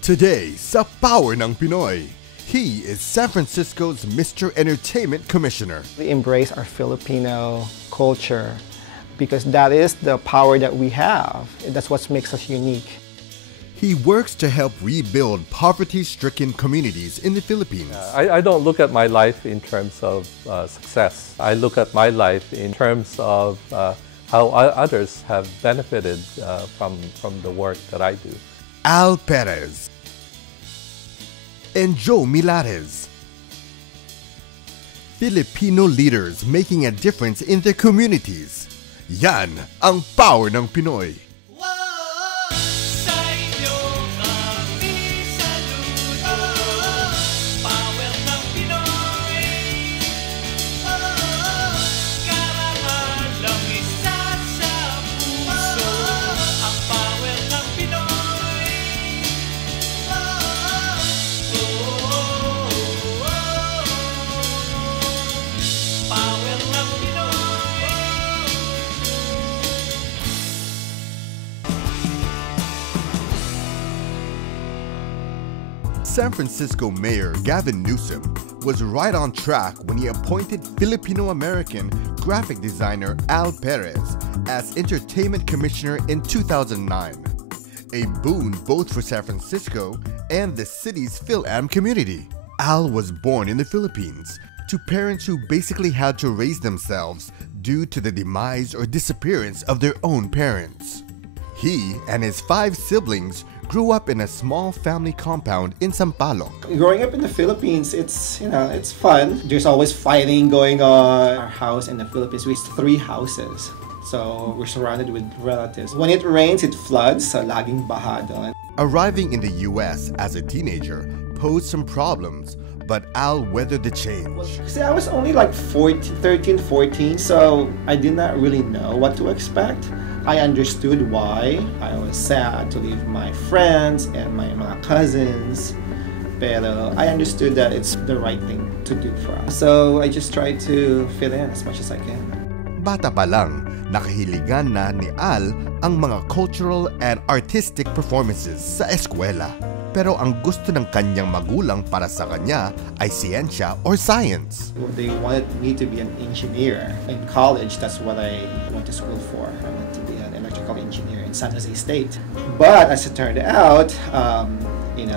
Today, sa Power ng Pinoy, he is San Francisco's Mr. Entertainment Commissioner. We embrace our Filipino culture because that is the power that we have. That's what makes us unique. He works to help rebuild poverty-stricken communities in the Philippines. I don't look at my life in terms of success. I look at my life in terms of how others have benefited from the work that I do. Al Perez and Joe Millares. Filipino leaders making a difference in their communities. Yan ang Power ng Pinoy. San Francisco Mayor Gavin Newsom was right on track when he appointed Filipino-American graphic designer Al Perez as Entertainment Commissioner in 2009. A boon both for San Francisco and the city's Phil-Am community. Al was born in the Philippines to parents who basically had to raise themselves due to the demise or disappearance of their own parents. He and his 5 siblings grew up in a small family compound in Sampaloc. Growing up in the Philippines, it's fun. There's always fighting going on. Our house in the Philippines, we have 3 houses. So we're surrounded with relatives. When it rains, it floods, so laging baha doon. Arriving in the US as a teenager posed some problems, but Al weathered the change. See, I was only like 13, 14, so I did not really know what to expect. I understood why I was sad to leave my friends and my mga cousins, pero I understood that it's the right thing to do for us. So I just tried to fit in as much as I can. Bata pa lang, nakahiligan na ni Al ang mga cultural and artistic performances sa eskwela. Pero ang gusto ng kanyang magulang para sa kanya ay siyensya or science. They wanted me to be an engineer. In college, that's what I went to school for. I went to be an electrical engineer in San Jose State. But as it turned out,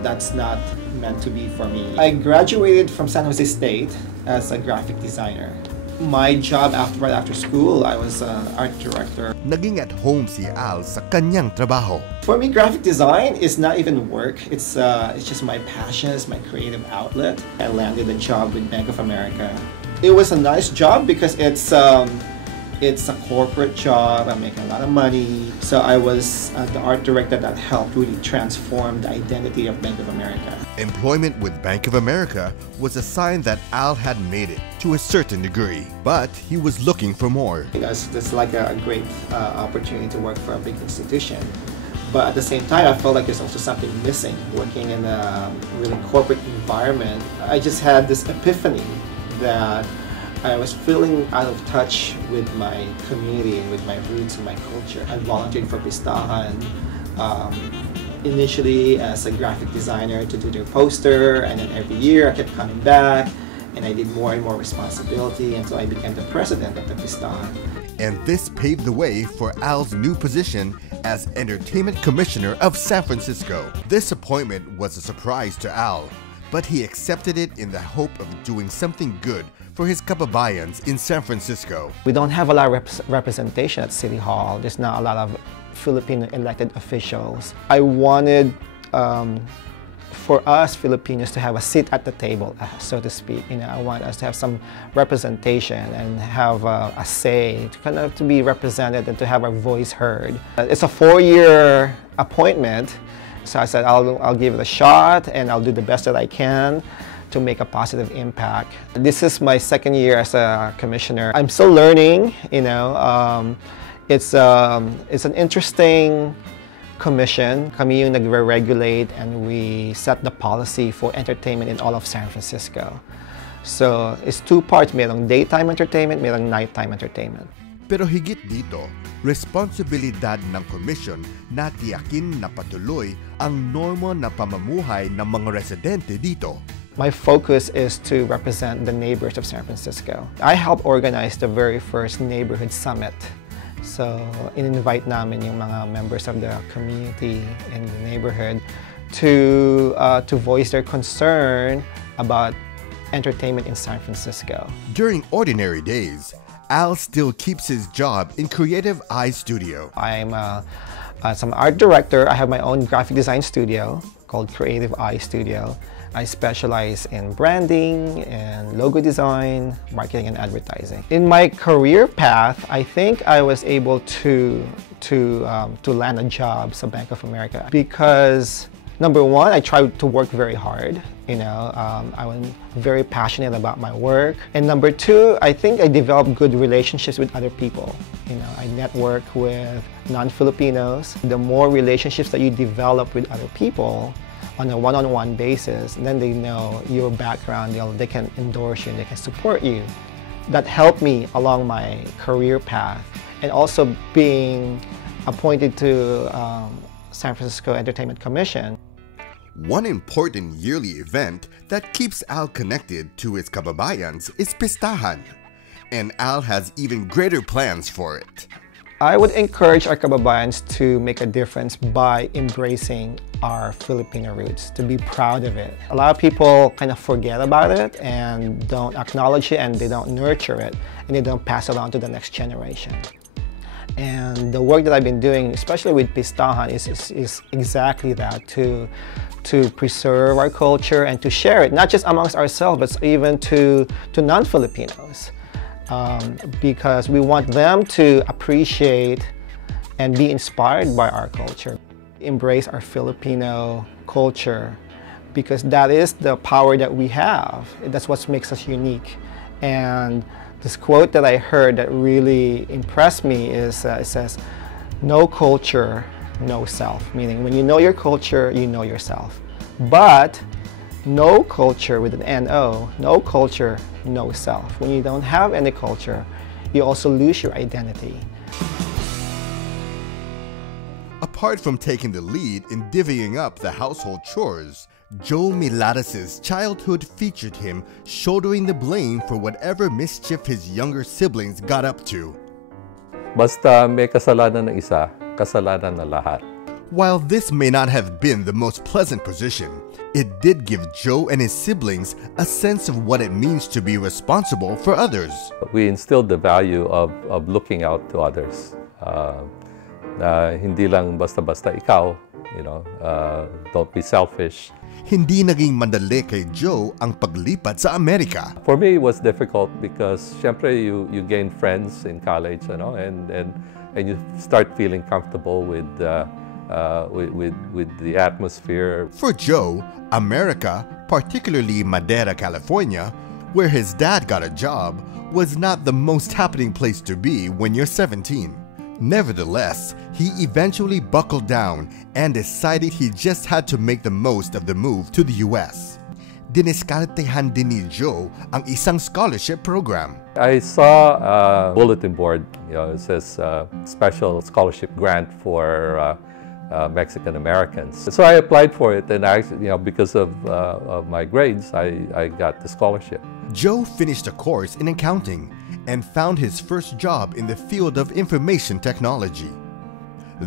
that's not meant to be for me. I graduated from San Jose State as a graphic designer. My job right after school, I was an art director. Naging at home si Al sa kanyang trabaho. For me, graphic design is not even work. It's just my passion, it's my creative outlet. I landed a job with Bank of America. It was a nice job because it's a corporate job. I'm making a lot of money. So I was the art director that helped really transform the identity of Bank of America. Employment with Bank of America was a sign that Al had made it to a certain degree, but he was looking for more. It's like a great opportunity to work for a big institution. But at the same time, I felt like there's also something missing. Working in a really corporate environment, I just had this epiphany that I was feeling out of touch with my community and with my roots and my culture. I volunteered for Pistahan, initially as a graphic designer to do their poster, and then every year I kept coming back and I did more and more responsibility until I became the president of the Pistahan. And this paved the way for Al's new position as Entertainment Commissioner of San Francisco. This appointment was a surprise to Al, but he accepted it in the hope of doing something good for his kababayans in San Francisco. We don't have a lot of representation at City Hall. There's not a lot of Filipino elected officials. I wanted for us Filipinos to have a seat at the table, so to speak. I want us to have some representation and have a say, to be represented and to have our voice heard. It's a 4-year appointment, so I said I'll give it a shot and I'll do the best that I can to make a positive impact. This is my 2nd year as a commissioner. I'm still learning, It's an interesting commission. Kami yung nagre-regulate and we set the policy for entertainment in all of San Francisco. So it's 2 parts. Merong daytime entertainment, merong nighttime entertainment. Pero higit dito, responsibilidad ng komisyon na tiyakin na patuloy ang norma na pamumuhay ng mga residente dito. My focus is to represent the neighbors of San Francisco. I helped organize the very first neighborhood summit. So, in-invite namin yung mga members of the community in the neighborhood to voice their concern about entertainment in San Francisco. During ordinary days, Al still keeps his job in Creative Eye Studio. I'm an art director. I have my own graphic design studio called Creative Eye Studio. I specialize in branding and logo design, marketing and advertising. In my career path, I think I was able to land a job at Bank of America because number one, I tried to work very hard. I was very passionate about my work. And number two, I think I developed good relationships with other people. I network with non-Filipinos. The more relationships that you develop with other people on a one-on-one basis, then they know your background, they can endorse you, and they can support you. That helped me along my career path. And also being appointed to San Francisco Entertainment Commission. One important yearly event that keeps Al connected to his kababayans is Pistahan, and Al has even greater plans for it. I would encourage our kababayans to make a difference by embracing our Filipino roots, to be proud of it. A lot of people kind of forget about it and don't acknowledge it, and they don't nurture it, and they don't pass it on to the next generation. And the work that I've been doing, especially with Pistahan, is exactly that, to preserve our culture and to share it, not just amongst ourselves, but even to non-Filipinos. Because we want them to appreciate and be inspired by our culture. Embrace our Filipino culture, because that is the power that we have. That's what makes us unique. And this quote that I heard that really impressed me is, it says, "No culture, no self." Meaning, when you know your culture, you know yourself. But no culture with an N-O, no culture, no self. When you don't have any culture, you also lose your identity. Apart from taking the lead in divvying up the household chores, Joe Millares' childhood featured him shouldering the blame for whatever mischief his younger siblings got up to. Basta may kasalanan ng isa, kasalanan na lahat. While this may not have been the most pleasant position, it did give Joe and his siblings a sense of what it means to be responsible for others. We instilled the value of looking out to others. Na hindi lang basta-basta ikaw, don't be selfish. Hindi naging madali kay Joe ang paglipat sa Amerika. For me, it was difficult because syempre you gain friends in college, and you start feeling comfortable with the atmosphere. For Joe, America, particularly Madera, California, where his dad got a job, was not the most happening place to be when you're 17. Nevertheless, he eventually buckled down and decided he just had to make the most of the move to the US. Diniskartehan din ni Joe ang isang scholarship program. I saw a bulletin board, it says special scholarship grant for Mexican Americans. So I applied for it, and because of my grades, I got the scholarship. Joe finished a course in accounting and found his first job in the field of information technology.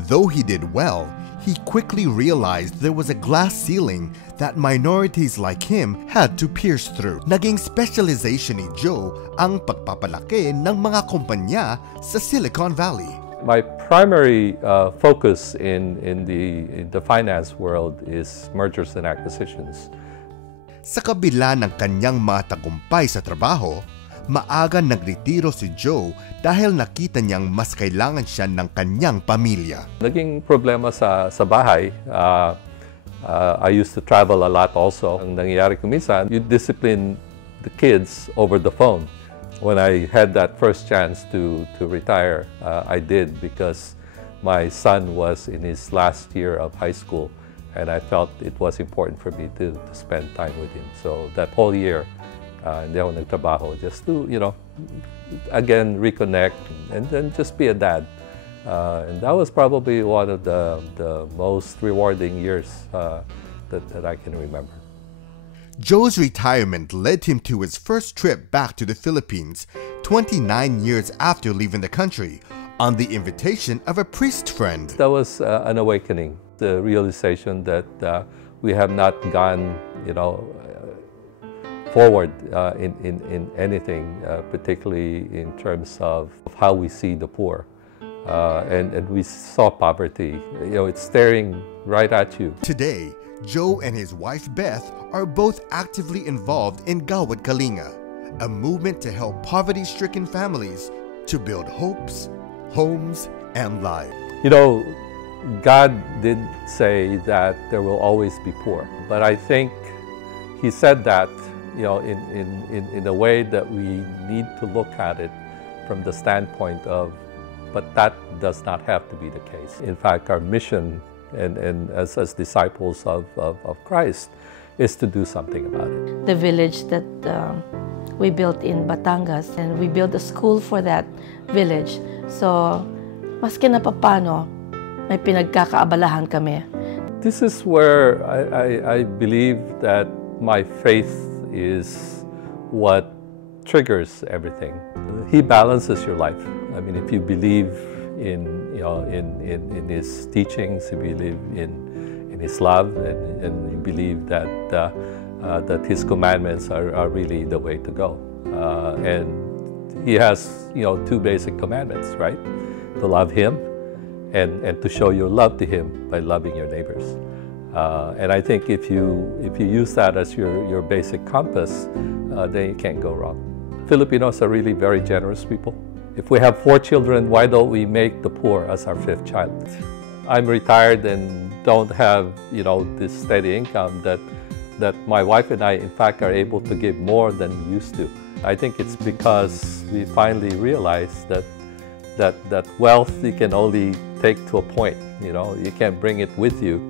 Though he did well, he quickly realized there was a glass ceiling that minorities like him had to pierce through. Naging specialization ni Joe ang pagpapalaki ng mga kumpanya sa Silicon Valley. My primary focus in the finance world is mergers and acquisitions. Sa kabila ng kanyang mga tagumpay sa trabaho, maaga nagretiro si Joe dahil nakita niyang mas kailangan siya ng kanyang pamilya. Naging problema sa bahay. I used to travel a lot also. Ang nangyayari ko minsan, you discipline the kids over the phone. When I had that first chance to retire, I did, because my son was in his last year of high school, and I felt it was important for me to spend time with him. So that whole year, Hindi ako nagtrabaho just to, again, reconnect and then just be a dad. And that was probably one of the most rewarding years that I can remember. Joe's retirement led him to his first trip back to the Philippines 29 years after leaving the country on the invitation of a priest friend. That was an awakening, the realization that we have not gone, forward in anything, particularly in terms of how we see the poor. And we saw poverty. It's staring right at you. Today, Joe and his wife Beth are both actively involved in Gawad Kalinga, a movement to help poverty-stricken families to build hopes, homes, and lives. God did say that there will always be poor, but I think He said that, in a way that we need to look at it from the standpoint of, but that does not have to be the case. In fact, our mission and as disciples of Christ is to do something about it. The village that we built in Batangas, and we built a school for that village. So, maski na papano, may pinagkakaabalahan kami. This is where I believe that my faith is what triggers everything. He balances your life. I mean, if you believe in His teachings, you believe in His love, and you believe that that His commandments are really the way to go. And He has two basic commandments, right? To love Him, and to show your love to Him by loving your neighbors. And I think if you use that as your basic compass, then you can't go wrong. Filipinos are really very generous people. If we have 4 children, why don't we make the poor as our 5th child? I'm retired and don't have this steady income that my wife and I, in fact, are able to give more than we used to. I think it's because we finally realized that wealth you can only take to a point. You can't bring it with you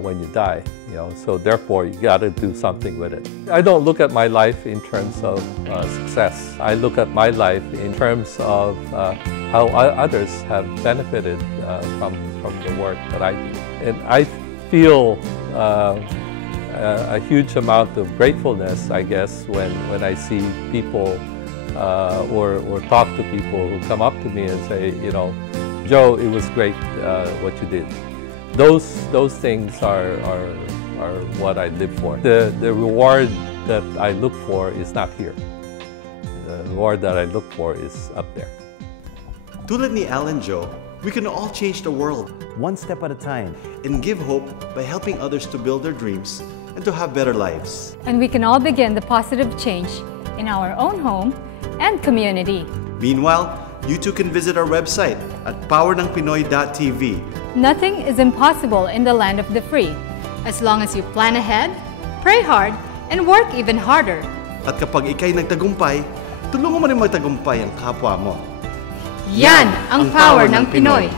when you die. So therefore you got to do something with it. I don't look at my life in terms of success. I look at my life in terms of how others have benefited from the work that I do. And I feel a huge amount of gratefulness, I guess, when I see people or talk to people who come up to me and say, Joe, it was great what you did. Those things are what I live for. The reward that I look for is not here. The reward that I look for is up there. Tulad ni Al and Joe, we can all change the world one step at a time and give hope by helping others to build their dreams and to have better lives. And we can all begin the positive change in our own home and community. Meanwhile, you too can visit our website at powernangpinoy.tv. Nothing is impossible in the land of the free, as long as you plan ahead, pray hard, and work even harder. At kapag ikay nagtagumpay, tulungan mo rin magtagumpay ang kapwa mo. Yan ang power ng Pinoy!